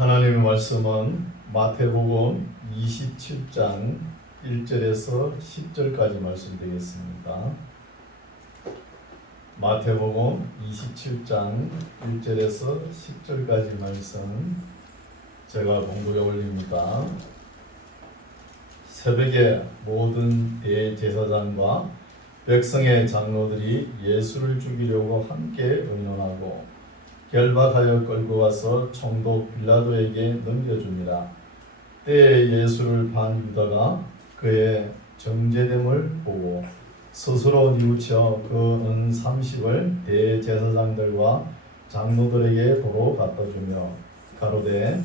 하나님의 말씀은 마태복음 27장 1절에서 10절까지 말씀드리겠습니다. 마태복음 27장 1절에서 10절까지 말씀 제가 공부해 올립니다. 새벽에 모든 대제사장과 백성의 장로들이 예수를 죽이려고 함께 의논하고 결박하여 끌고 와서 총독 빌라도에게 넘겨줍니다. 때에 예수를 판 유다가 그의 정죄됨을 보고 스스로 뉘우쳐 그 은 30을 대제사장들과 장로들에게 도로 갖다 주며 가로되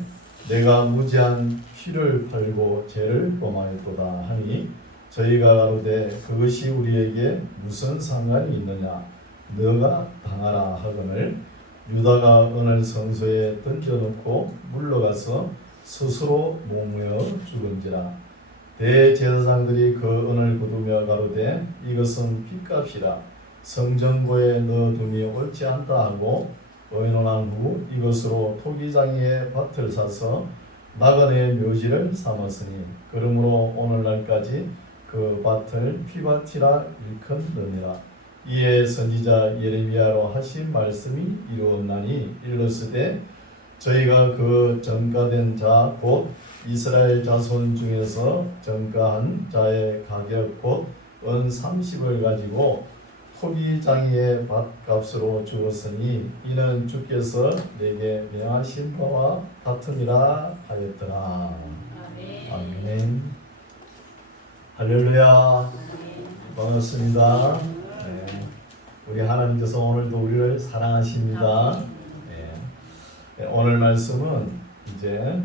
내가 무지한 피를 팔고 죄를 범하였도다 하니 저희가 가로되 그것이 우리에게 무슨 상관이 있느냐 너가 당하라 하거늘 유다가 은을 성소에 던져놓고 물러가서 스스로 목매어 죽은지라. 대제사장들이 그 은을 거두며 가로되 이것은 핏값이라 성전고에 넣어둠이 옳지 않다 하고 의논한 후 이것으로 토기장이의 밭을 사서 나그네의 묘지를 삼았으니 그러므로 오늘날까지 그 밭을 피밭이라 일컫느니라. 이에 선지자 예레미야로 하신 말씀이 이루었나니 일렀으되 저희가 그 전가된 자 곧 이스라엘 자손 중에서 전가한 자의 가격 곧 은 30을 가지고 토기장이의 밭값으로 주었으니 이는 주께서 내게 명하신 바와 같으니라 하였더라. 아멘. 할렐루야. 반갑습니다. 네. 우리 하나님께서 오늘도 우리를 사랑하십니다. 네. 오늘 말씀은 이제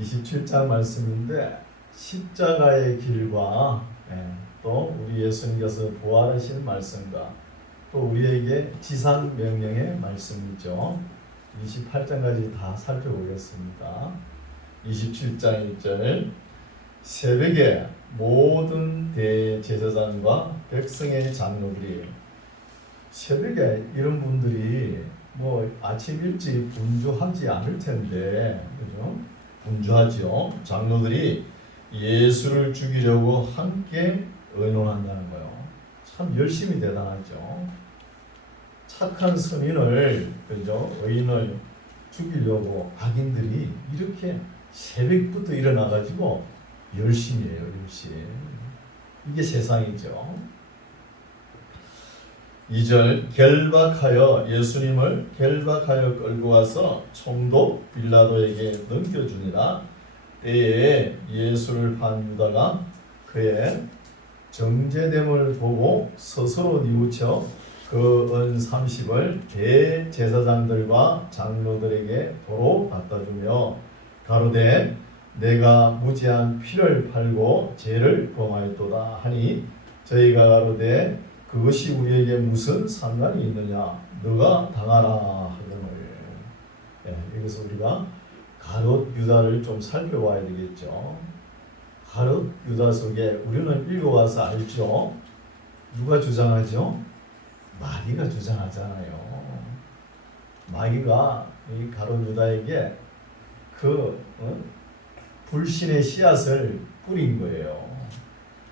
27장 말씀인데 십자가의 길과 또 우리 예수님께서 부활하신 말씀과 또 우리에게 지상 명령의 말씀이죠. 28장까지 다 살펴보겠습니다. 27장 1절 새벽에 모든 대제사장과 백성의 장로들이 새벽에 이런 분들이 뭐 아침 일찍 분주하지 않을 텐데 그죠? 분주하죠. 장로들이 예수를 죽이려고 함께 의논한다는 거예요. 참 열심히 대단하죠. 착한 선인을 그죠? 의인을 죽이려고 악인들이 이렇게 새벽부터 일어나가지고 열심히 해요. 열심히. 이게 세상이죠. 2절 결박하여 예수님을 결박하여 끌고 와서 총독 빌라도에게 넘겨주니라. 때에 예수를 판 유다가 그의 정죄됨을 보고 스스로 뉘우쳐 그 은 30을 대제사장들과 장로들에게 도로 갖다 주며 가로되 내가 무지한 피를 팔고 죄를 범하였도다 하니 저희가 가로되 그것이 우리에게 무슨 상관이 있느냐 너가 당하라 하거늘. 여기서 우리가 가롯 유다를 좀 살펴봐야 되겠죠. 가롯 유다 속에 우리는 읽어와서 알죠. 누가 주장하죠? 마귀가 주장하잖아요. 마귀가 이 가롯 유다에게 그 불신의 씨앗을 뿌린 거예요.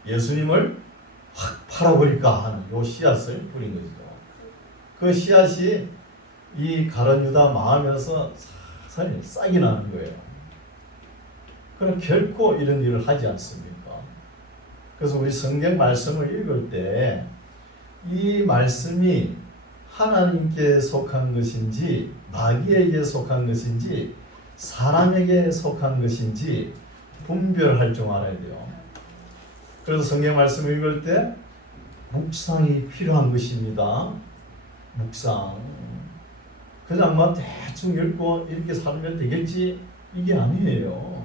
예수님을 확 팔아버릴까 하는 요 씨앗을 뿌린 거죠. 그 씨앗이 이 가룟 유다 마음에서 사살이 싹이 나는 거예요. 그럼 결코 이런 일을 하지 않습니까? 그래서 우리 성경 말씀을 읽을 때 이 말씀이 하나님께 속한 것인지 마귀에게 속한 것인지 사람에게 속한 것인지 분별할 줄 알아야 돼요. 그래서 성경 말씀을 읽을 때 묵상이 필요한 것입니다. 묵상. 그냥 막 대충 읽고 이렇게 살면 되겠지 이게 아니에요.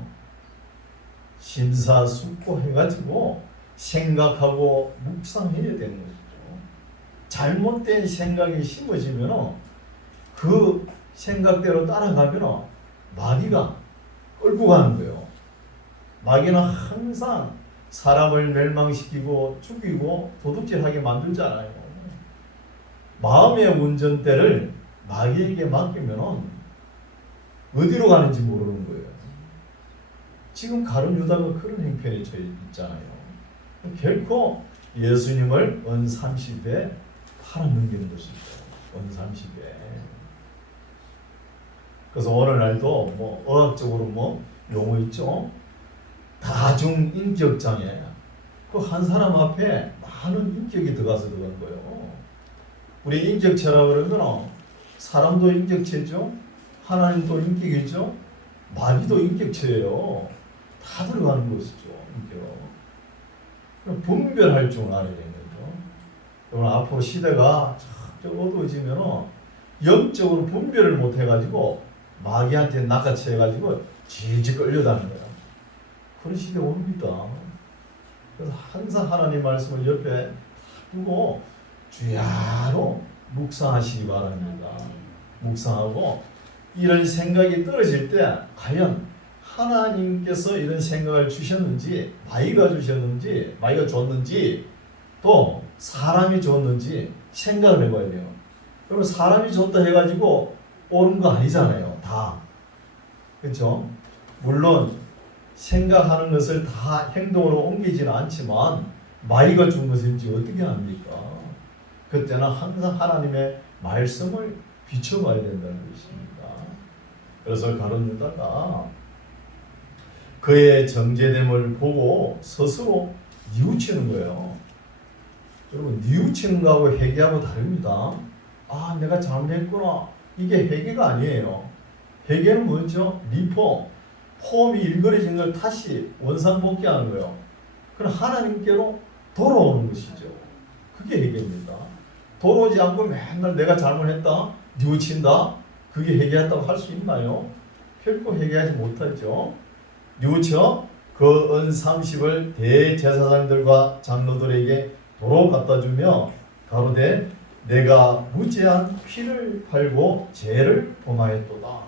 심사숙고해가지고 생각하고 묵상해야 되는 거죠. 잘못된 생각이 심어지면 그 생각대로 따라가면 마귀가 끌고 가는 거예요. 마귀는 항상 사람을 멸망시키고 죽이고 도둑질하게 만들잖아요. 마음의 운전대를 마귀에게 맡기면 어디로 가는지 모르는 거예요. 지금 가룟 유다가 그런 행편에 처해 있잖아요. 결코 예수님을 은 30에 팔아넘기는 것이죠. 은 30에. 그래서 오늘날도 뭐 어학적으로 뭐 용어 있죠. 다중 인격 장애. 그 한 사람 앞에 많은 인격이 들어가서 들어간 거예요. 우리 인격체라 그러면 사람도 인격체죠. 하나님도 인격이죠. 마귀도 인격체예요. 다 들어가는 것이죠. 인격. 분별할 줄 알아야 되는 거죠. 그러면 앞으로 시대가 참 어두워지면 영적으로 분별을 못 해가지고 마귀한테 낚아채가지고 질질 끌려다니는 거야. 그런 시대 옵니다. 그래서 항상 하나님 말씀을 옆에 두고 주야로 묵상하시기 바랍니다. 묵상하고 이런 생각이 떨어질 때 과연 하나님께서 이런 생각을 주셨는지, 마귀가 주셨는지, 마귀가 줬는지, 또 사람이 줬는지 생각을 해봐야 돼요. 그러면 사람이 줬다 해가지고 옳은 거 아니잖아요. 다. 그렇죠? 물론 생각하는 것을 다 행동으로 옮기지는 않지만 마귀가 준 것인지 어떻게 합니까? 그때는 항상 하나님의 말씀을 비춰봐야 된다는 것입니다. 그래서 가룟 유다가 그의 정죄됨을 보고 스스로 뉘우치는 거예요. 여러분, 뉘우치는 거하고 회개하고 다릅니다. 아, 내가 잘못했구나. 이게 회개가 아니에요. 회개는 뭐죠? 리폼. 폼이 일그러진 걸 다시 원상복귀하는 거예요. 그럼 하나님께로 돌아오는 것이죠. 그게 회개입니다. 돌아오지 않고 맨날 내가 잘못했다, 뉘우친다, 그게 회개했다고 할 수 있나요? 결코 회개하지 못하죠. 뉘우쳐 그 은 30을 대제사장들과 장로들에게 도로 갖다 주며 가로되 내가 무죄한 피를 팔고 죄를 범하였도다.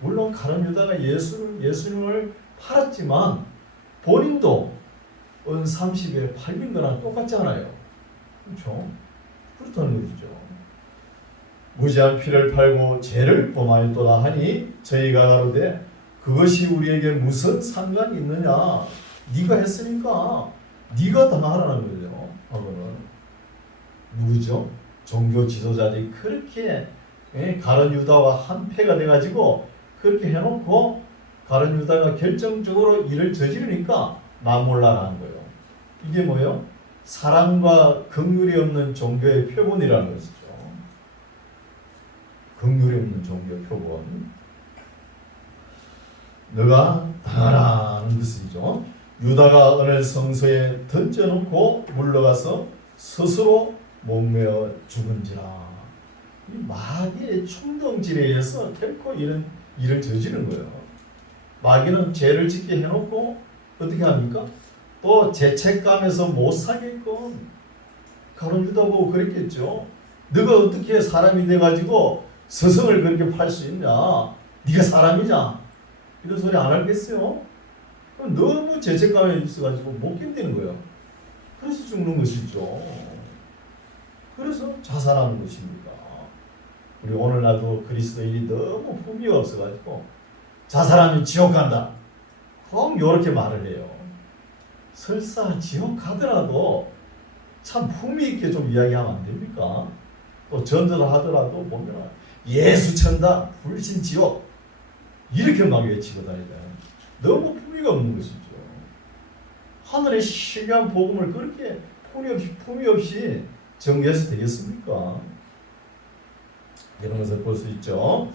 물론 가룟 유다가 예수님을 팔았지만 본인도 은 30에 팔린 거랑 똑같지 않아요. 그렇죠? 그렇다는 것이죠. 무죄한 피를 팔고 죄를 범하였도다 하니 저희가 가로되 그것이 우리에게 무슨 상관이 있느냐. 네가 했으니까 네가 당하라는 거죠. 하고는 누구죠? 종교 지도자들이 그렇게 가룟 유다와 한패가 돼가지고 그렇게 해놓고 가룟 유다가 결정적으로 일을 저지르니까 나 몰라라는 거예요. 이게 뭐예요? 사랑과 긍휼이 없는 종교의 표본이라는 것이죠. 긍휼이 없는 종교의 표본. 너가 당하라는 것이죠. 유다가 어느 성소에 던져놓고 물러가서 스스로 목매어 죽은지라. 이 마귀의 충동질에 의해서 결코 이런 일을 저지른 거예요. 마귀는 죄를 짓게 해놓고 어떻게 합니까? 또 죄책감에서 못 살게끔 가룟 유다 보고 그랬겠죠. 너가 어떻게 사람이 돼가지고 스승을 그렇게 팔 수 있냐? 네가 사람이냐? 이런 소리 안 하겠어요? 너무 죄책감에 있어가지고 못 견디는 거예요. 그래서 죽는 것이죠. 그래서 자살하는 것입니다. 우리 오늘날도 그리스도인이 너무 품위가 없어가지고 자살하면 지옥 간다. 꼭 이렇게 말을 해요. 설사 지옥 가더라도 참 품위 있게 좀 이야기하면 안 됩니까? 또 전도를 하더라도 보면 예수 천다, 불신 지옥 이렇게 막 외치고 다니잖아요. 너무 품위가 없는 것이죠. 하늘의 신비한 복음을 그렇게 품위 없이 정리해서 되겠습니까? 이런 것을 볼 수 있죠.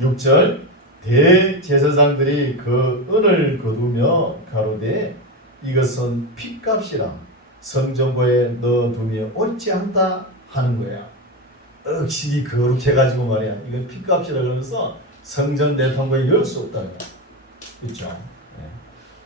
6절 대제사장들이 그 은을 거두며 가로되 이것은 핏값이라 성전고에 넣어두며 옳지 않다 하는 거야. 억식이 거룩해 가지고 말이야. 이건 핏값이라 그러면서 성전 내통고에 열 수 없다. 그렇죠.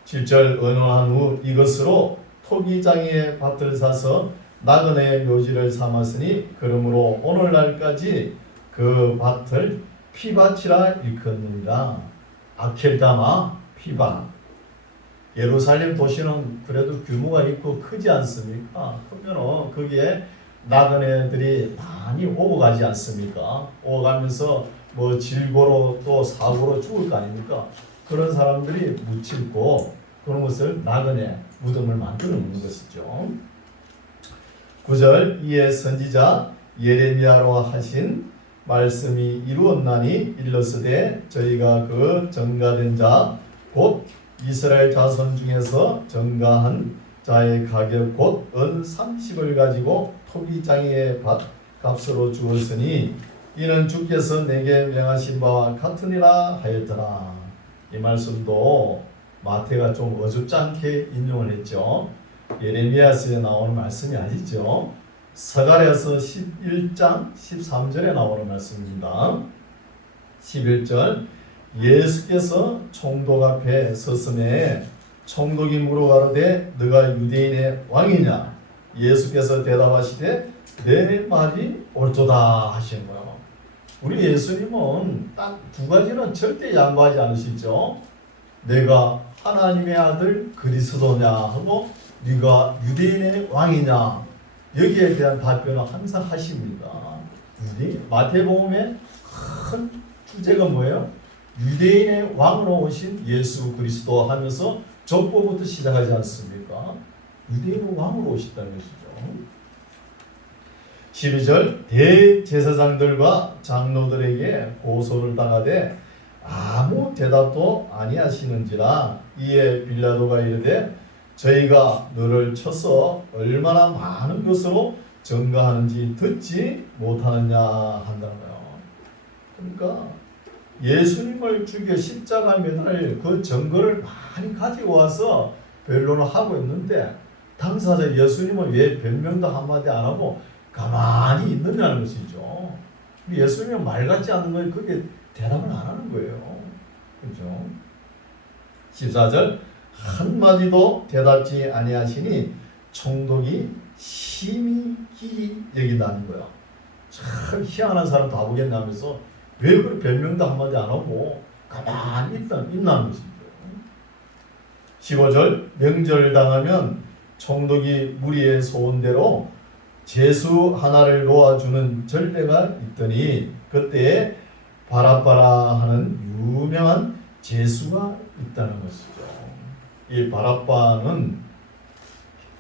7절 언어한 후 이것으로 토기장의 밭을 사서 나그네의 묘지를 삼았으니 그러므로 오늘날까지 그 밭을 피밭이라 일컫는다. 아켈다마 피밭. 예루살렘 도시는 그래도 규모가 있고 크지 않습니까? 그러면 거기에 나그네들이 많이 오고 가지 않습니까? 오고 가면서 뭐 질고로 또 사고로 죽을 거 아닙니까? 그런 사람들이 묻히고 그런 것을 나그네 무덤을 만들어 놓는 것이죠. 9절 이에 선지자 예레미야로 하신 말씀이 이루었나니 일러스되 저희가 그 전가된 자 곧 이스라엘 자손 중에서 전가한 자의 가격 곧 은 30을 가지고 토기장의 값으로 주었으니 이는 주께서 내게 명하신 바와 같으니라 하였더라. 이 말씀도 마태가 좀 어줍지 않게 인용을 했죠. 예레미야서에 나오는 말씀이 아니죠. 스가랴서 11장 13절에 나오는 말씀입니다. 11절 예수께서 총독 앞에 섰음에 총독이 물어가로되 너가 유대인의 왕이냐? 예수께서 대답하시되 내 말이 옳도다 하신 거예요. 우리 예수님은 딱 두 가지는 절대 양보하지 않으시죠. 내가 하나님의 아들 그리스도냐 하고 네가 유대인의 왕이냐 여기에 대한 답변을 항상 하십니다. 마태복음의 큰 주제가 뭐예요? 유대인의 왕으로 오신 예수 그리스도 하면서 족보부터 시작하지 않습니까? 유대인의 왕으로 오셨다는 것이죠. 12절 대제사장들과 장로들에게 고소를 당하되 아무 대답도 아니하시는지라 이에 빌라도가 이르되 저희가 너를 쳐서 얼마나 많은 것으로 증거하는지 듣지 못하느냐 한다는 거예요. 그러니까 예수님을 죽여 십자가 매달 그 증거를 많이 가지고 와서 변론을 하고 있는데 당사자 예수님은 왜 변명도 한마디 안 하고 가만히 있느냐는 것이죠. 예수님은 말 같지 않은 거에 그게 대답을 안 하는 거예요. 그렇죠? 14절 한마디도 대답지 아니하시니 총독이 심히 기이 여긴다는 거야. 참 희한한 사람 다 보겠나면서 왜 그 변명도 한마디 안 하고 가만히 있나는 것이죠. 15절 명절 당하면 총독이 무리의 소원대로 제수 하나를 놓아주는 전례가 있더니 그때에 바라바라 하는 유명한 제수가 있다는 것이죠. 이 바라바는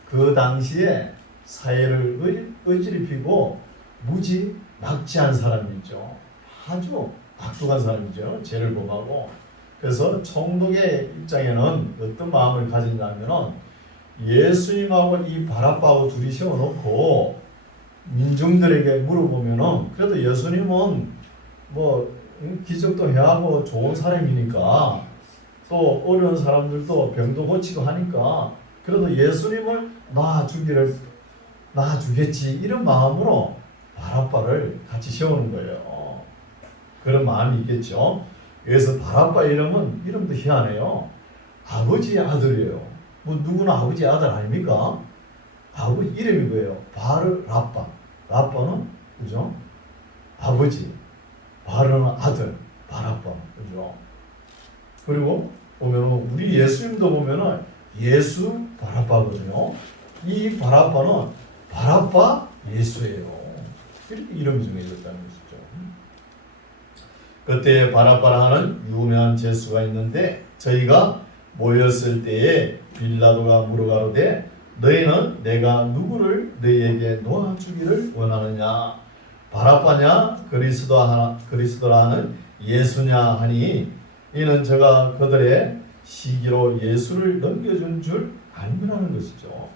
그 당시에 사회를 어지럽히고 무지 낙지한 사람이죠. 아주 악독한 사람이죠. 죄를 범하고. 그래서 총독의 입장에는 어떤 마음을 가진다면은 예수님하고 이 바라바하고 둘이 세워놓고 민중들에게 물어보면은 그래도 예수님은 뭐 기적도 해하고 좋은 사람이니까 또 어려운 사람들도 병도 고치고 하니까 그래도 예수님을 낳아주겠지 이런 마음으로 바라바를 같이 세우는 거예요. 그런 마음이 있겠죠. 그래서 바라바 이름도 희한해요. 아버지의 아들이에요. 뭐 누구나 아버지 아들 아닙니까? 아버지 이름이 뭐예요? 바르라빠. 라빠는 그죠? 아버지. 바르는 아들. 바라빠. 그죠? 그리고 보면 우리 예수님도 보면은 예수 바라빠거든요. 이 바라빠는 바라빠 예수예요. 이렇게 이름이 정해졌다는 것이죠. 그때 바라바라 하는 유명한 제수가 있는데 저희가 모였을 때에 빌라도가 물어가로되 너희는 내가 누구를 너희에게 놓아주기를 원하느냐 바라바냐 그리스도라 하는 예수냐 하니 이는 저가 그들의 시기로 예수를 넘겨준 줄 알미라는 것이죠.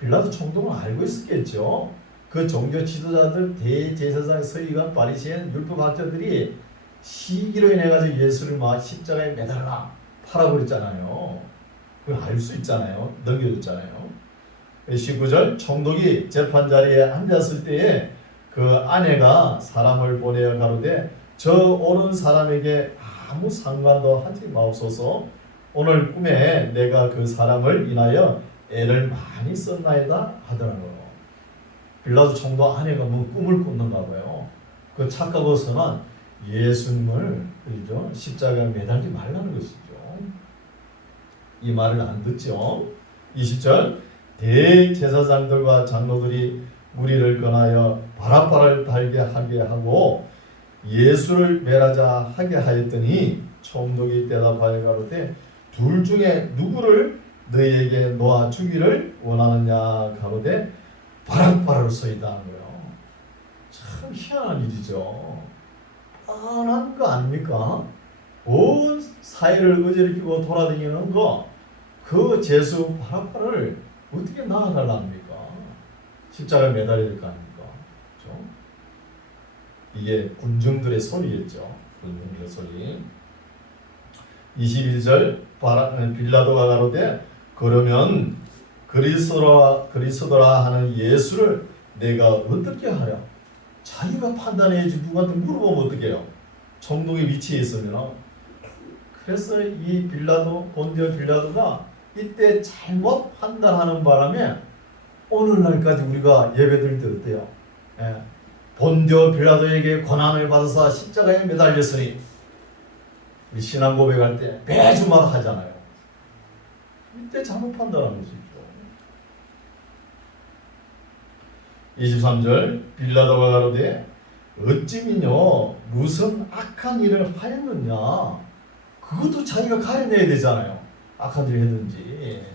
빌라도 총독은 알고 있었겠죠. 그 종교 지도자들 대제사장 서기관 바리새인 율법학자들이 시기로 인해 가지고 예수를 막 십자가에 매달아 팔아버렸잖아요. 그걸 알 수 있잖아요. 넘겨줬잖아요. 19절 총독이 재판 자리에 앉았을 때에 그 아내가 사람을 보내어 가로되 저 오는 사람에게 아무 상관도 하지 마옵소서. 오늘 꿈에 내가 그 사람을 인하여 애를 많이 썼나이다 하더라고요. 빌라도 총독 아내가 뭐 꿈을 꿨는가 봐요. 그 착각으로서는 예수님을 그죠? 십자가에 매달지 말라는 것이죠. 이 말을 안 듣죠. 20절 대제사장들과 장로들이 무리를 권하여 바라바를 달게 하게 하고 예수를 멸하자 하게 하였더니 총독이 대답하여 가로되 둘 중에 누구를 너희에게 놓아 주기를 원하느냐 가로되 바락바를 소이다 하는 거예요. 참 희한한 일이죠. 뻔한 거 아닙니까? 온 사회를 어지럽히고 돌아다니는 거, 그 죄수 바락바를 어떻게 나아달라 합니까? 십자가에 매달려야 될 거 아닙니까? 그렇죠? 이게 군중들의 소리였죠. 군중들의 소리. 21절 빌라도가 가로되 그러면 그리스도라 하는 예수를 내가 어떻게 하랴? 자기가 판단해야지 누구한테 물어보면 어떻게 해요? 총독의 위치에 있으면. 그래서 이 본디오 빌라도가 이때 잘못 판단하는 바람에 오늘날까지 우리가 예배드릴 때 어때요? 본디오 빌라도에게 권한을 받아서 십자가에 매달렸으니 우리 신앙 고백할 때 매주마다 하잖아요. 이때 잘못 판단한 것이죠. 23절 빌라도가 가로되 어찌미뇨 무슨 악한 일을 하였느냐. 그것도 자기가 가려내야 되잖아요. 악한 일을 했는지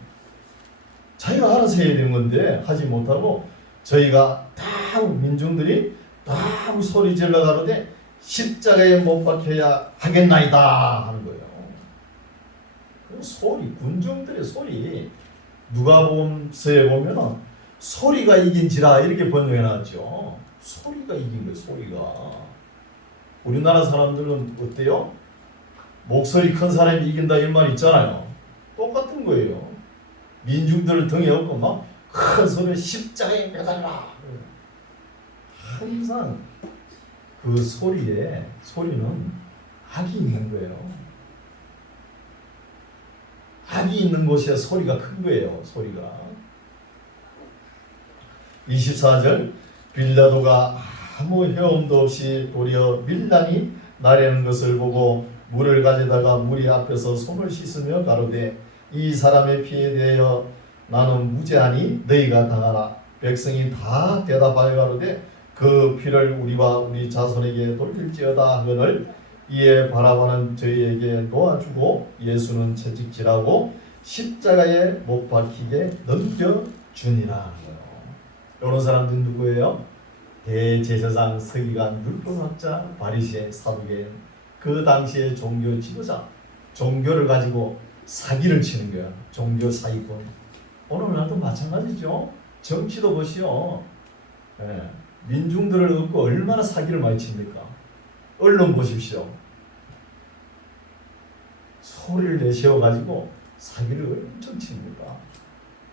자기가 알아서 해야 되는 건데 하지 못하고 저희가 다 민중들이 다 소리 질러 가로되 십자가에 못 박혀야 하겠나이다 하는 거예요. 그 소리, 군중들의 소리, 누가복음서에 보면은 소리가 이긴지라 이렇게 번역해 놨죠. 소리가 이긴 거예요. 소리가. 우리나라 사람들은 어때요? 목소리 큰 사람이 이긴다 이런 말 있잖아요. 똑같은 거예요. 민중들을 등에 업고 막 큰 소리로 십자가에 매달라. 항상 그 소리는 악이 있는 거예요. 악이 있는 곳에 소리가 큰 거예요. 소리가. 24절 빌라도가 아무 헤엄도 없이 도리어 밀란이 나려는 것을 보고 물을 가져다가 무리 앞에서 손을 씻으며 가로되 이 사람의 피에 대하여 나는 무죄하니 너희가 당하라. 백성이 다 대답하여 가로되 그 피를 우리와 우리 자손에게 돌릴지어다 하거늘 이에 바라바는 저희에게 놓아주고 예수는 채찍질하고 십자가에 못 박히게 넘겨주니라 하는 거예요. 이런 사람들은 누구예요? 대제사장, 서기관, 율법학자, 바리새, 사두개인, 그 당시의 종교 지도자, 종교를 가지고 사기를 치는 거야. 종교 사기꾼. 오늘날도 마찬가지죠. 정치도 보시오. 민중들을 얻고 얼마나 사기를 많이 칩니까? 언론 보십시오. 소리를 내세워가지고 사기를 엄청 칩니다.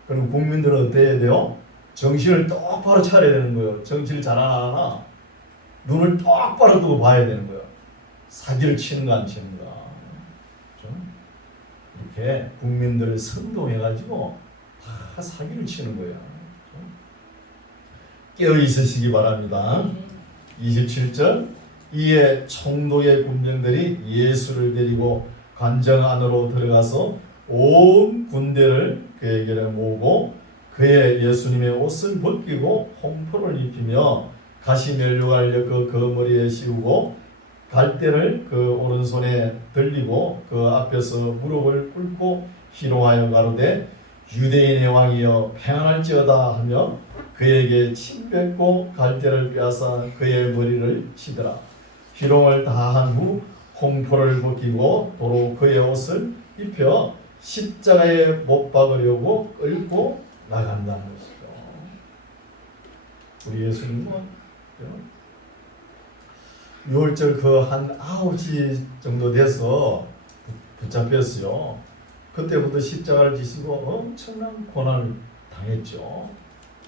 그리고 국민들은 어때야 돼요? 정신을 똑바로 차려야 되는 거예요. 정치를 잘하나 눈을 똑바로 두고 봐야 되는 거예요. 사기를 치는가 안 치는가. 이렇게 국민들을 선동해가지고 다 사기를 치는 거예요. 깨어 있으시기 바랍니다. 27절 이에 총독의 군병들이 예수를 데리고 관정 안으로 들어가서 온 군대를 그에게 모으고 그의 예수님의 옷을 벗기고 홍포를 입히며 가시면류관을 그 머리에 씌우고 갈대를 그 오른손에 들리고 그 앞에서 무릎을 꿇고 희롱하여 가로되 유대인의 왕이여 평안할지어다 하며 그에게 침 뱉고 갈대를 빼앗아 그의 머리를 치더라. 희롱을 다한 후 홍포를 벗기고 도로 그의 옷을 입혀 십자가에 못 박으려고 끌고 나간다는 것이죠. 우리 예수님은 6월절 그 한 9시 정도 돼서 붙잡혔어요. 그때부터 십자가를 지시고 엄청난 고난을 당했죠.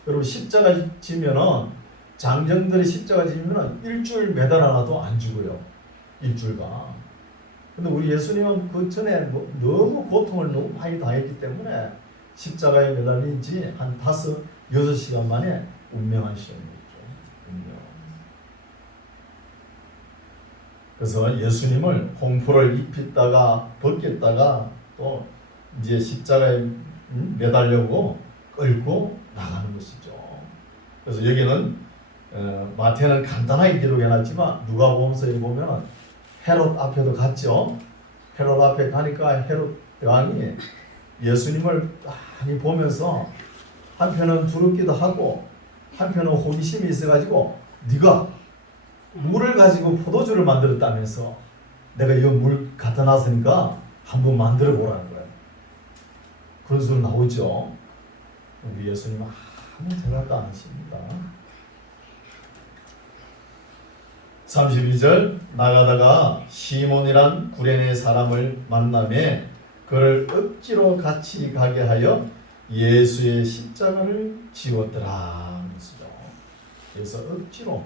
여러분 십자가 지면은 장정들이 십자가 지면은 일주일 매달 하나도 안 죽어요. 일주일간. 근데 우리 예수님은 그 전에 너무 고통을 너무 많이 당했기 때문에 십자가에 매달린 지 한 5-6시간 만에 운명하시는 거죠. 운명. 그래서 예수님을 홍포를 입히다가 벗겼다가 또 이제 십자가에 매달려고 끌고 나가는 것이죠. 그래서 여기는 마태는 간단하게 기록해놨지만 누가복음서에 보면 헤롯 앞에도 갔죠. 헤롯 앞에 가니까 헤롯 왕이 예수님을 많이 보면서 한편은 두렵기도 하고 한편은 호기심이 있어가지고 네가 물을 가지고 포도주를 만들었다면서 내가 이거 물 갖다 놨으니까 한번 만들어 보라는 거예요. 그런 소리 나오죠. 우리 예수님은 아무 대답도 안 하십니다. 32절 나가다가 시몬이란 구레네 사람을 만나매 그를 억지로 같이 가게 하여 예수의 십자가를 지웠더라. 그래서 억지로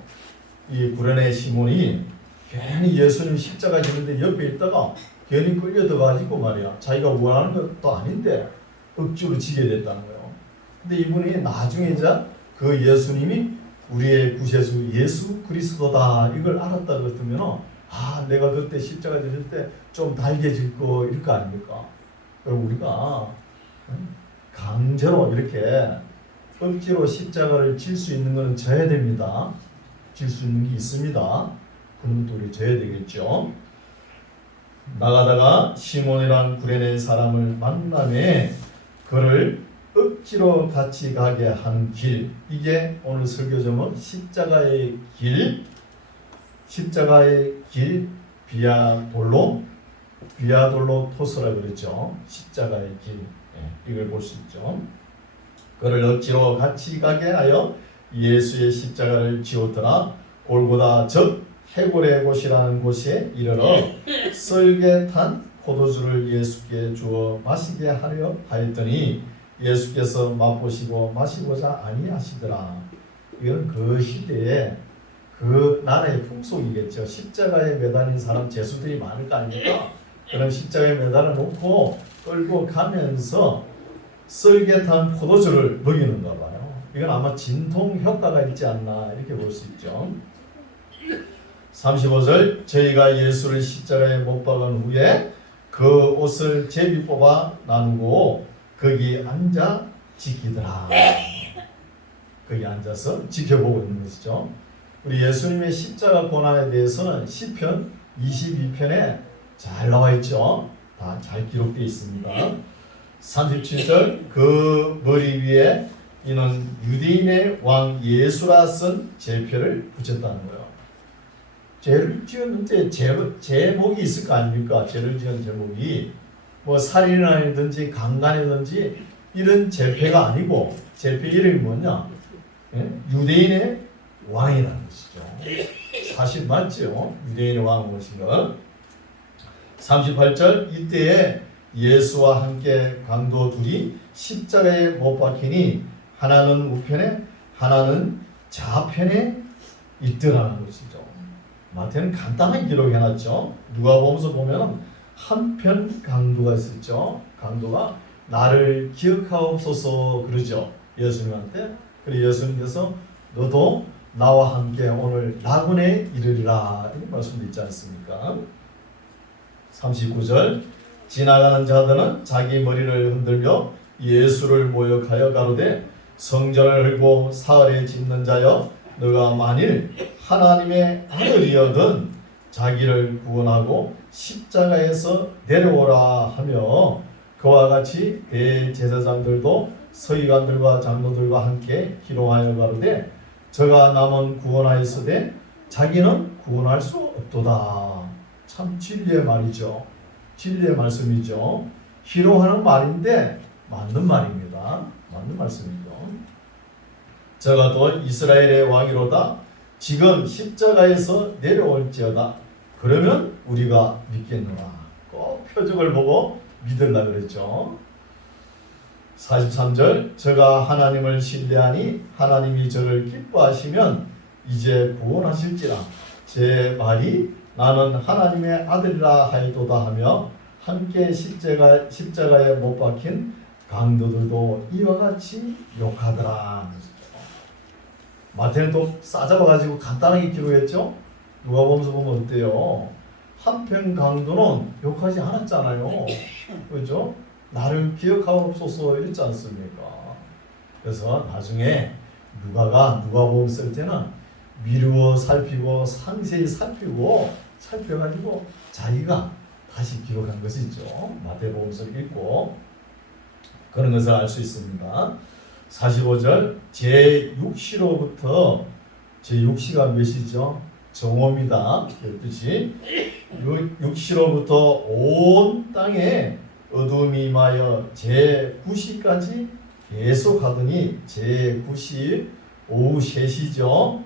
이 구레네 시몬이 괜히 예수님 십자가 지는데 옆에 있다가 괜히 끌려들어가지고 말이야. 자기가 원하는 것도 아닌데 억지로 지게 됐다는 거예요. 근데 이분이 나중에 이제 그 예수님이 우리의 구세주 예수 그리스도다 이걸 알았다 그랬으면 내가 그때 십자가 지을 때 좀 달개질 거 이럴 거 아닙니까? 그럼 우리가 강제로 이렇게 억지로 십자가를 질 수 있는 것은 져야 됩니다. 질 수 있는 게 있습니다. 그럼 또 우리 져야 되겠죠. 나가다가 시몬이란 구레네 사람을 만나매 그를 억지로 같이 가게 한 길, 이게 오늘 설교 제목 십자가의 길, 십자가의 길 비아돌로 토스라 그랬죠. 십자가의 길, 이걸 볼 수 있죠. 그를 억지로 같이 가게 하여 예수의 십자가를 지웠더라. 골고다 즉 해골의 곳이라는 곳에 이르러 썰게 탄 포도주를 예수께 주어 마시게 하려 하였더니 예수께서 맛보시고 마시고자 아니하시더라. 이건 그 시대에 그 나라의 풍속이겠죠. 십자가에 매달린 사람 죄수들이 많을 거 아닙니까? 그럼 십자가에 매달아 놓고 끌고 가면서 썰게 탄 포도주를 먹이는가 봐요. 이건 아마 진통 효과가 있지 않나 이렇게 볼 수 있죠. 35절 저희가 예수를 십자가에 못 박은 후에 그 옷을 제비 뽑아 나누고 거기 앉아 지키더라. 거기 앉아서 지켜보고 있는 것이죠. 우리 예수님의 십자가 고난에 대해서는 시편 22편에 잘 나와 있죠. 다 잘 기록되어 있습니다. 37절 그 머리 위에 이는 유대인의 왕 예수라 쓴 제표를 붙였다는 거예요. 죄를 지었는데 제목이 있을 거 아닙니까? 죄를 지은 제목이 뭐 살인이라든지 강간이든지 이런 제패가 아니고 제패 이름이 뭐냐? 유대인의 왕이라는 것이죠. 사실 맞죠? 유대인의 왕은 무엇인가? 38절 이때에 예수와 함께 강도 둘이 십자가에 못 박히니 하나는 우편에 하나는 좌편에 있더라는 것이죠. 마태는 간단하게 기록해놨죠. 누가복음서 보면 한편 강도가 있었죠. 강도가 나를 기억하옵소서 그러죠. 예수님한테. 그리고 예수님께서 너도 나와 함께 오늘 낙원에 이르리라 이런 말씀도 있지 않습니까? 39절 지나가는 자들은 자기 머리를 흔들며 예수를 모욕하여 가로되 성전을 헐고 사흘에 짓는 자여 너가 만일 하나님의 아들이여든 자기를 구원하고 십자가에서 내려오라 하며 그와 같이 대제사장들도 서기관들과 장로들과 함께 기록하여 가로되 저가 남은 구원하였으되 자기는 구원할 수 없도다. 참 진리의 말이죠. 진리의 말씀이죠. 희롱하는 말인데 맞는 말입니다. 맞는 말씀이죠. 저가 또 이스라엘의 왕이로다. 지금 십자가에서 내려올지어다. 그러면 우리가 믿겠노라. 꼭 표적을 보고 믿으라 그랬죠. 43절 저가 하나님을 신뢰하니 하나님이 저를 기뻐하시면 이제 구원하실지라. 제 말이 나는 하나님의 아들이라 하이도다 하며 함께 십자가에 못 박힌 강도들도 이와 같이 욕하더라. 마태는 또 싸잡아가지고 간단하게 기록했죠. 누가복음서 보면 어때요? 한편 강도는 욕하지 않았잖아요. 그렇죠? 나를 기억하옵소서 이랬지 않습니까? 그래서 나중에 누가복음 쓸 때는 미루어 살피고 상세히 살펴가지고 자기가 다시 기록한 것이죠. 마태복음서를 읽고 그런 것을 알 수 있습니다. 45절 제6시로부터 제6시가 몇이죠? 정오입니다. 12시 6시로부터 온 땅에 어둠이 임하여 제9시까지 계속 하더니 제9시 오후 3시죠.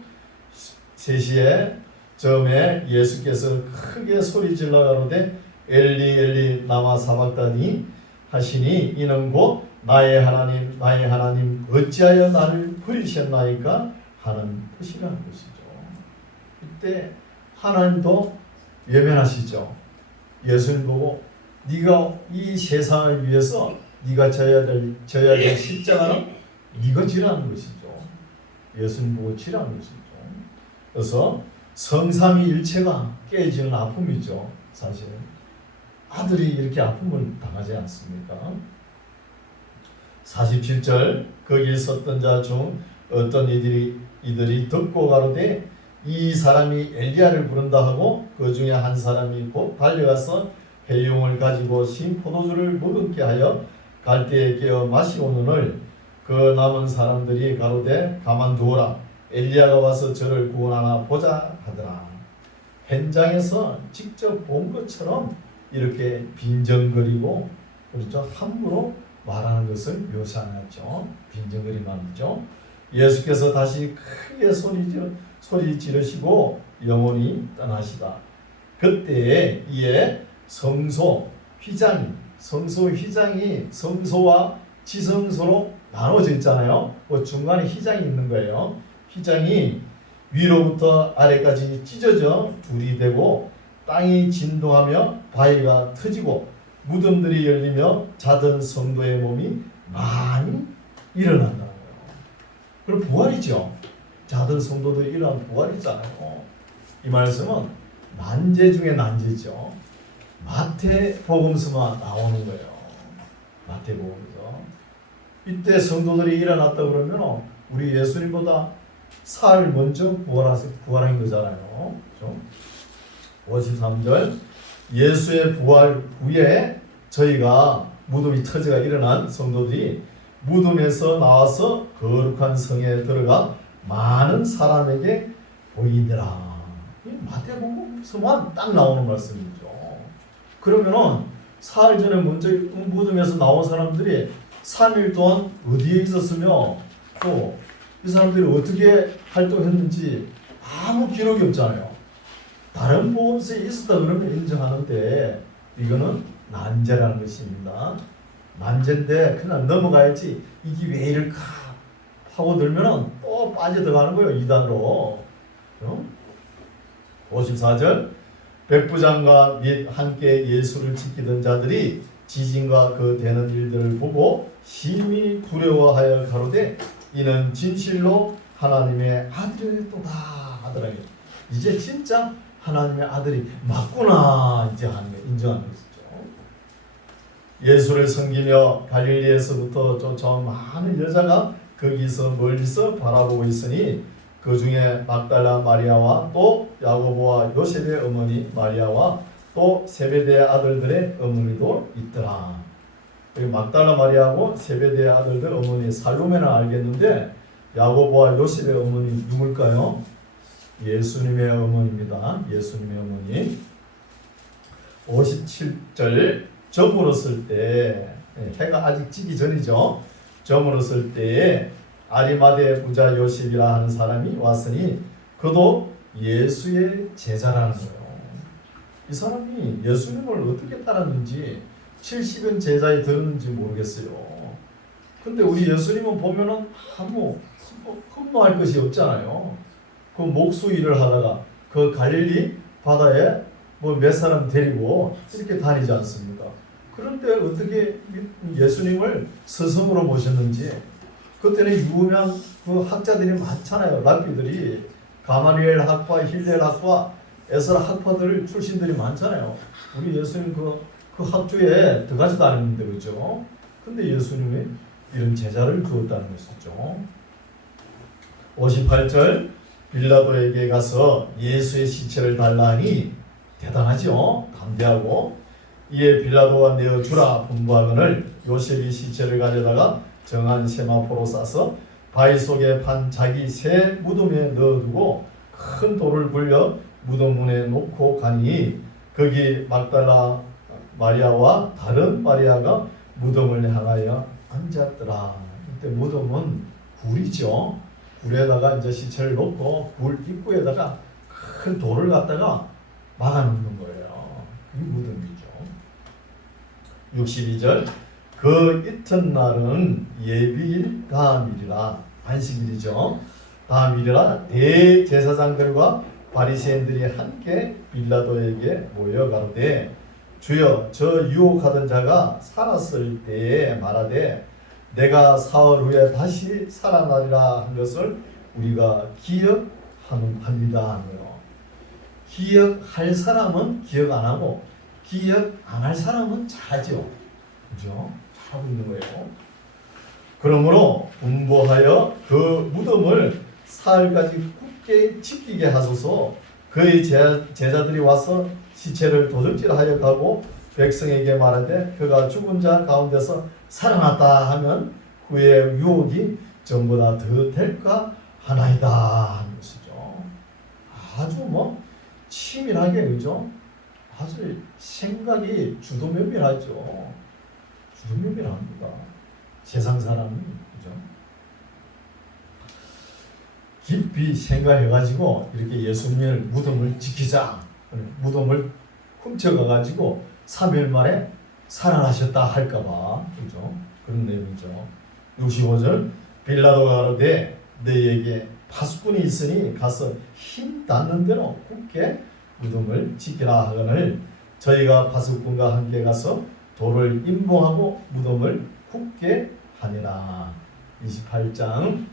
3시에 처음에 예수께서 크게 소리질러 가로되 엘리 엘리 라마 사박다니 하시니 이는 곧 나의 하나님 어찌하여 나를 버리셨나이까 하는 뜻이라는 것이죠. 이때 하나님도 외면하시죠. 예수님 보고 네가 이 세상을 위해서 네가 져야 될 십자가는 네가 지라는 것이죠. 예수님 보고 지라는 것이죠. 그래서 성삼위일체가 깨지는 아픔이죠. 사실 아들이 이렇게 아픔을 당하지 않습니까? 47절 거기 섰던 자 중 어떤 이들이 듣고 가로되 이 사람이 엘리야를 부른다 하고 그 중에 한 사람이 곧 달려가서 해용을 가지고 신 포도주를 머금게 하여 갈대에 깨어 마시오는을 그 남은 사람들이 가로되 가만두어라 엘리야가 와서 저를 구원하나 보자 하더라. 현장에서 직접 본 것처럼 이렇게 빈정거리고 그렇죠. 함부로 말하는 것을 묘사하죠. 빈정거리 말이죠. 예수께서 다시 크게 소리 지르시고 영원히 떠나시다. 그때에 이에 성소 휘장이 성소와 지성소로 나눠져 있잖아요. 그 중간에 휘장이 있는 거예요. 휘장이 위로부터 아래까지 찢어져 둘이 되고 땅이 진동하며 바위가 터지고 무덤들이 열리며 자던 성도의 몸이 많이 일어난다는 거예요. 그럼 부활이죠. 자던 성도들이 일어난 부활이잖아요. 이 말씀은 난제 중에 난제죠. 마태복음서만 나오는 거예요. 마태복음서. 이때 성도들이 일어났다 그러면 우리 예수님보다 사흘 먼저 부활한 거잖아요. 그렇죠? 53절 예수의 부활 후에 저희가 무덤이 터져가 일어난 성도들이 무덤에서 나와서 거룩한 성에 들어가 많은 사람에게 보이더라. 마태복음서만 딱 나오는 말씀이죠. 그러면은 사흘 전에 먼저 무덤에서 나온 사람들이 3일 동안 어디에 있었으며 또 이 사람들이 어떻게 활동했는지 아무 기록이 없잖아요. 다른 복음서에 있었다 그러면 인정하는데 이거는 난제라는 것입니다. 난제인데 그냥 넘어가야지 이게 왜 이럴까 파고들면 또 빠져들어가는 거예요. 이단으로. 54절 백부장과 및 함께 예수를 지키던 자들이 지진과 그 되는 일들을 보고 심히 두려워하여 가로되 이는 진실로 하나님의 아들이었도다 하더라고요. 이제 진짜 하나님의 아들이 맞구나 이제 인정하는 것이죠. 예수를 섬기며 갈릴리에서부터 저 많은 여자가 거기서 멀리서 바라보고 있으니 그 중에 막달라 마리아와 또 야고보와 요셉의 어머니 마리아와 또 세베대의 아들들의 어머니도 있더라. 막달라 마리아하고 세베대의 아들들 어머니 살로메는 알겠는데 야고보와 요셉의 어머니 누굴까요? 예수님의 어머니입니다. 예수님의 어머니. 57절 저물었을 때 해가 아직 지기 전이죠. 저물었을 때에 아리마대 부자 요셉이라 하는 사람이 왔으니 그도 예수의 제자라는 거예요. 이 사람이 예수님을 어떻게 따랐는지 70은 제자에 들었는지 모르겠어요. 근데 우리 예수님은 보면은 아무 흠모할 것이 없잖아요. 그 목수 일을 하다가 그 갈릴리 바다에 뭐 몇 사람 데리고 이렇게 다니지 않습니까? 그런데 어떻게 예수님을 스승으로 모셨는지 그때는 유명한 그 학자들이 많잖아요. 랍비들이 가마리엘 학파, 힐렐 학파, 에스라 학파들 출신들이 많잖아요. 우리 예수님 그 학교에 들어가지도 않았는데 그죠? 근데 예수님이 이런 제자를 두었다는 것이죠. 58절 빌라도에게 가서 예수의 시체를 달라 하니 대단하죠. 담대하고. 이에 빌라도가 내어주라 분부하거늘 요셉이 시체를 가져다가 정한 세마포로 싸서 바위 속에 판 자기 새 무덤에 넣어두고 큰 돌을 굴려 무덤 문에 놓고 가니 거기 막달라 마리아와 다른 마리아가 무덤을 향하여 앉았더라. 이때 무덤은 굴이죠. 굴에다가 이제 시체를 놓고 굴 입구에다가 큰 돌을 갖다가 막아놓는 거예요. 그게 무덤이죠. 62절 그 이튿날은 예비일 다음일이라 안식일이죠. 다음일이라 대제사장들과 바리새인들이 함께 빌라도에게 모여 가로되 주여 저 유혹하던 자가 살았을 때에 말하되 내가 사흘 후에 다시 살아나리라 한 것을 우리가 기억합니다. 기억할 사람은 기억 안 하고 기억 안 할 사람은 잘하죠. 그죠? 잘하고 있는 거예요. 그러므로 분부하여 그 무덤을 사흘까지 굳게 지키게 하소서. 그의 제자들이 와서 시체를 도둑질하여 가고 백성에게 말하되 그가 죽은 자 가운데서 살아났다 하면 그의 유혹이 전보다 더 될까 하나이다 하는 것이죠. 아주 치밀하게 그죠? 아주 생각이 주도면밀하죠. 주도면밀합니다. 세상 사람은 그죠? 깊이 생각해가지고 이렇게 예수님의 무덤을 지키자, 무덤을 훔쳐가가지고 3일 만에 살아나셨다 할까봐 그죠? 그런 내용이죠. 65절 빌라도가 가로되 너희에게 파수꾼이 있으니 가서 힘 닿는 대로 굳게 무덤을 지키라 하거늘 저희가 파수꾼과 함께 가서 돌을 임봉하고 무덤을 굳게 하니라. 28장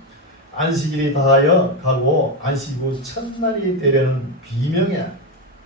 안식일이 다하여 가고 안식 후 첫날이 되려는 비명에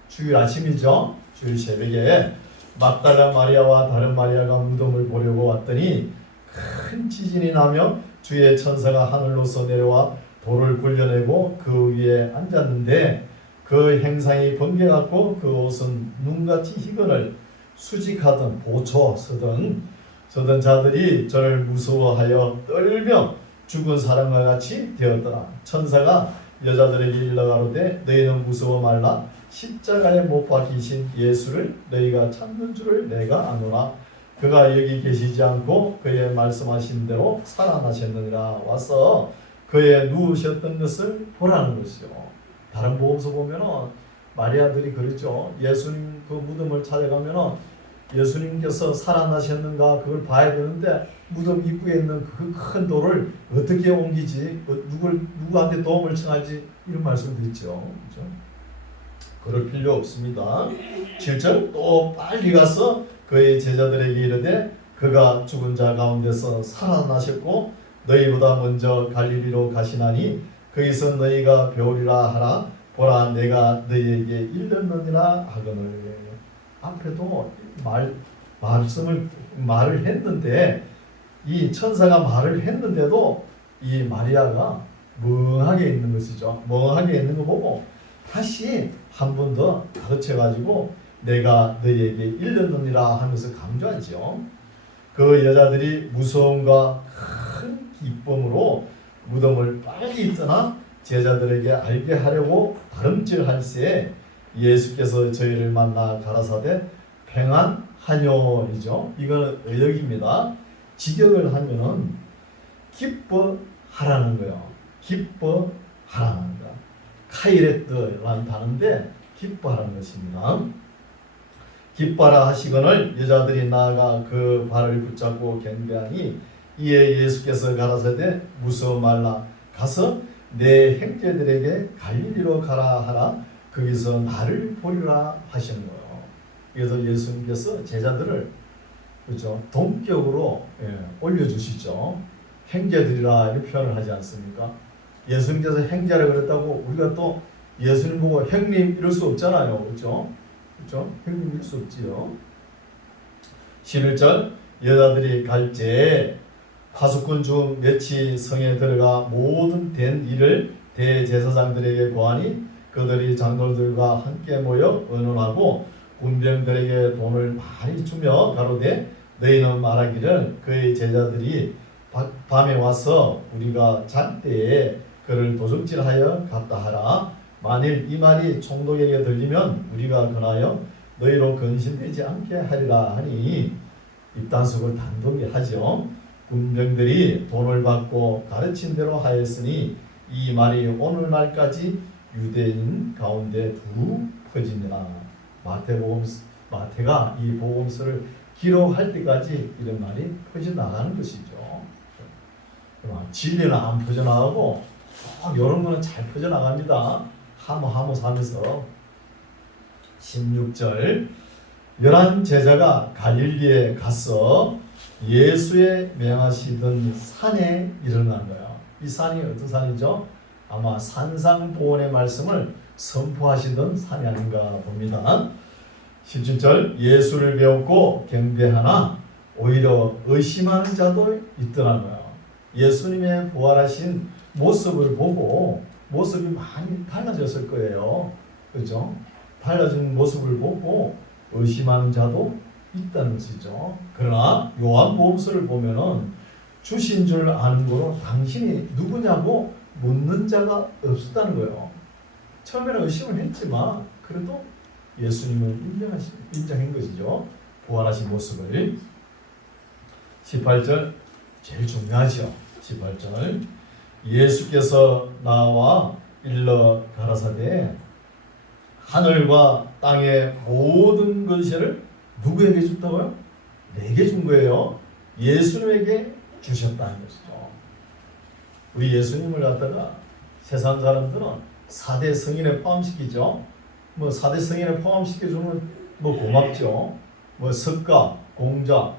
주일 아침이죠. 주일 새벽에 막달라 마리아와 다른 마리아가 무덤을 보려고 왔더니 큰 지진이 나며 주의 천사가 하늘로서 내려와 돌을 굴려내고 그 위에 앉았는데 그 행상이 번개같고 그 옷은 눈같이 희건을 수직하던 보초 서던 자들이 저를 무서워하여 떨며 죽은 사람과 같이 되었더라. 천사가 여자들에게 일러 가로되 너희는 무서워 말라. 십자가에 못 박히신 예수를 너희가 찾는 줄을 내가 아노라. 그가 여기 계시지 않고 그의 말씀하신 대로 살아나셨느니라. 와서 그의 누우셨던 것을 보라는 것이요. 다른 복음서 보면은 마리아들이 그랬죠. 예수님 그 무덤을 찾아가면은 예수님께서 살아나셨는가 그걸 봐야 되는데 무덤 입구에 있는 그 큰 돌을 어떻게 옮기지, 누구한테 도움을 청하지 이런 말씀도 있죠. 그렇죠? 그럴 필요 없습니다. 7절 또 빨리 가서 그의 제자들에게 이르되 그가 죽은 자 가운데서 살아나셨고 너희보다 먼저 갈릴리로 가시나니 거기서 너희가 배우리라 하라. 보라 내가 너희에게 일렀느니라 하거늘. 앞에도 말을 했는데 이 천사가 말을 했는데도 이 마리아가 멍하게 있는 것이죠. 멍하게 있는 거 보고 다시 한 번 더 가르쳐 가지고 내가 너희에게 일렀느니라 하면서 강조하죠. 그 여자들이 무서움과 큰 기쁨으로 무덤을 빨리 떠나 제자들에게 알게 하려고 다름질할새 예수께서 저희를 만나 가라사대 평안하뇨이죠. 이거는 의역입니다. 직역을 하면은 기뻐하라는 거예요. 기뻐하라는 거. 카이레트라는 단어인데 기뻐하라는 것입니다. 기뻐하라 하시거늘 여자들이 나아가 그 발을 붙잡고 경배하니 이에 예수께서 가라사대 무서워 말라. 가서 내 형제들에게 갈릴리로 가라 하라. 거기서 나를 보리라 하시는 거예요. 그래서 예수님께서 제자들을 그렇죠 동격으로 올려주시죠. 형제들이라 이렇게 표현을 하지 않습니까? 예수님께서 형제라 그랬다고 우리가 또 예수님 보고 형님 이럴 수 없잖아요. 그렇죠? 그렇죠? 형님 이럴 수 없지요. 11절 여자들이 갈때 파수꾼 중 몇이 성에 들어가 모든 된 일을 대제사장들에게 고하니 그들이 장로들과 함께 모여 의논하고 군병들에게 돈을 많이 주며 가로되 너희는 말하기를 그의 제자들이 밤에 와서 우리가 잘 때에 그를 도적질하여 갔다 하라. 만일 이 말이 총독에게 들리면 우리가 권하여 너희로 근신되지 않게 하리라 하니 입단속을 단독히 하죠. 군병들이 돈을 받고 가르친 대로 하였으니 이 말이 오늘날까지 유대인 가운데 두루 퍼지니라. 마태가 이 복음서를 기록할 때까지 이런 말이 퍼져나가는 것이죠. 진리는 안 퍼져나가고 이런 거는 잘 퍼져나갑니다. 하모 사면서 16절 11 제자가 갈릴리에 가서 예수의 명하시던 산에 일어난 거예요. 이 산이 어떤 산이죠? 아마 산상보훈의 말씀을 선포하시던 산이 아닌가 봅니다. 17절 예수를 배웠고 경배하나 오히려 의심하는 자도 있더라는 거예요. 예수님의 부활하신 모습을 보고 모습이 많이 달라졌을 거예요. 그렇죠? 달라진 모습을 보고 의심하는 자도 있다는 것이죠. 그러나 요한복음서를 보면은 주신 줄 아는 거로 당신이 누구냐고 묻는 자가 없었다는 거예요. 처음에는 의심을 했지만 그래도 예수님을 인정한 것이죠. 부활하신 모습을. 18절 제일 중요하죠. 18절 예수께서 나와 일러 가라사대 하늘과 땅의 모든 권세를 누구에게 줬다고요? 내게 준 거예요. 예수님에게 주셨다는 것이죠. 우리 예수님을 갖다가 세상 사람들은 4대 성인에 포함시키죠. 4대 성인에 포함시켜주면 고맙죠. 석가, 공자,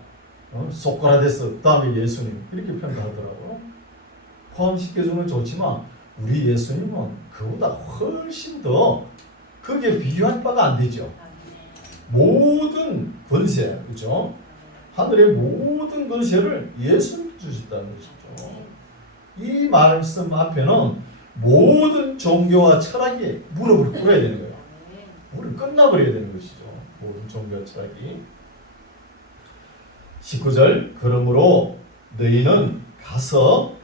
소크라테스, 그 다음에 예수님 이렇게 평가하더라고요. 포함시켜주면 좋지만 우리 예수님은 그보다 훨씬 더 그게 비교할 바가 안 되죠. 모든 권세, 그렇죠? 하늘의 모든 권세를 예수님 주셨다는 것이죠. 이 말씀 앞에는 모든 종교와 철학이 무릎을 꿇어야 되는 거예요. 무릎 끝나버려야 되는 것이죠. 모든 종교와 철학이. 19절 그러므로 너희는 가서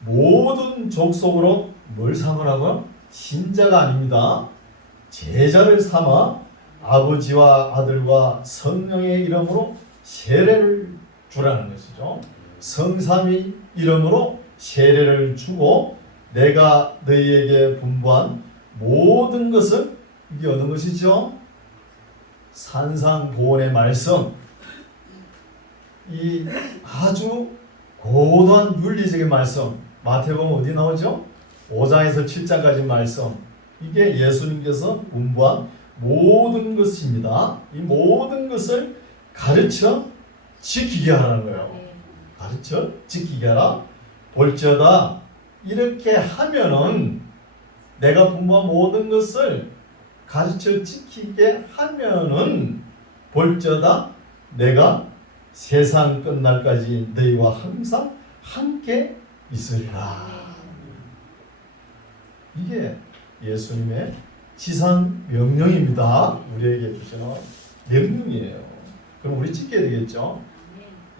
모든 족속으로 뭘 삼으라고요? 신자가 아닙니다. 제자를 삼아 아버지와 아들과 성령의 이름으로 세례를 주라는 것이죠. 성삼위 이름으로 세례를 주고 내가 너희에게 분부한 모든 것을 이게 어느 것이죠? 산상보훈의 말씀. 이 아주 고도한 윤리적인 말씀. 마태복음 어디 나오죠? 5장에서 7장까지 말씀. 이게 예수님께서 분부한 모든 것입니다. 이 모든 것을 가르쳐 지키게 하라는 거예요. 가르쳐 지키게 하라. 볼지어다 이렇게 하면은 내가 분부한 모든 것을 가르쳐 지키게 하면은 볼지어다 내가 세상 끝날까지 너희와 항상 함께 있으리라. 이게 예수님의 지상 명령입니다. 우리에게 주시는 명령이에요. 그럼 우리 지켜야 되겠죠?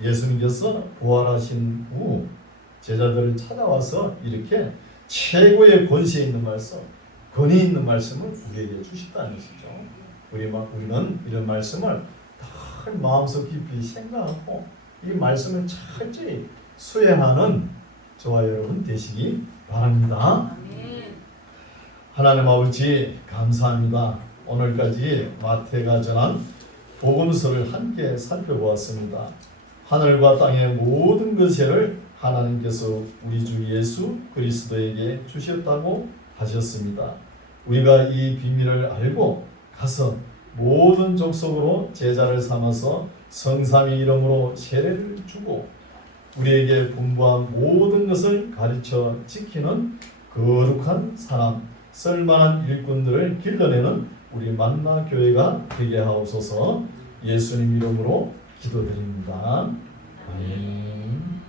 예수님께서 부활하신 후 제자들을 찾아와서 이렇게 최고의 권세 있는 말씀, 권위 있는 말씀을 우리에게 주셨다는 것이죠. 우리는 이런 말씀을 다 마음속 깊이 생각하고 이 말씀을 철저히 수행하는 저와 여러분 되시기 바랍니다. 하나님 아버지 감사합니다. 오늘까지 마태가 전한 복음서를 함께 살펴보았습니다. 하늘과 땅의 모든 것을 하나님께서 우리 주 예수 그리스도에게 주셨다고 하셨습니다. 우리가 이 비밀을 알고 가서 모든 족속으로 제자를 삼아서 성삼위 이름으로 세례를 주고 우리에게 분부한 모든 것을 가르쳐 지키는 거룩한 사람, 쓸만한 일꾼들을 길러내는 우리 만나 교회가 되게 하옵소서. 예수님 이름으로 기도드립니다. 아멘.